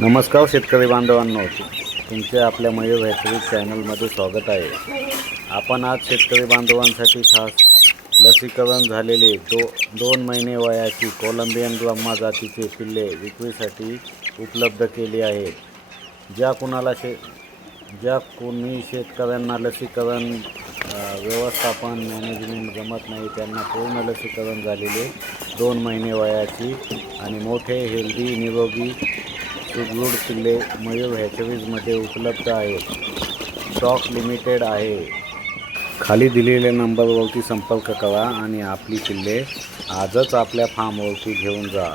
नमस्कार शेतकरी बांधवांनो, तुमचे आपल्या मयूर हॅचरी चॅनलमध्ये स्वागत आहे. आपण आज शेतकरी बांधवांसाठी खास लसीकरण झालेले 2 महिने वयाची कोलंबियन ब्रह्मा जातीचे पिल्ले विक्रीसाठी उपलब्ध केली आहेत. ज्या कोणी शेतकऱ्यांना लसीकरण व्यवस्थापन मॅनेजमेंट जमत नाही, त्यांना पूर्ण लसीकरण झालेले 2 महिने वयाची आणि मोठे हेल्दी निरोगी सुदृढ पिल्ले मयूर हॅचरीजमध्ये उपलब्ध आहेत. स्टॉक लिमिटेड आहे. खाली दिलेल्या नंबरवरती संपर्क करा आणि आपली पिल्ले आजच आपल्या फार्मवरती घेऊन जा.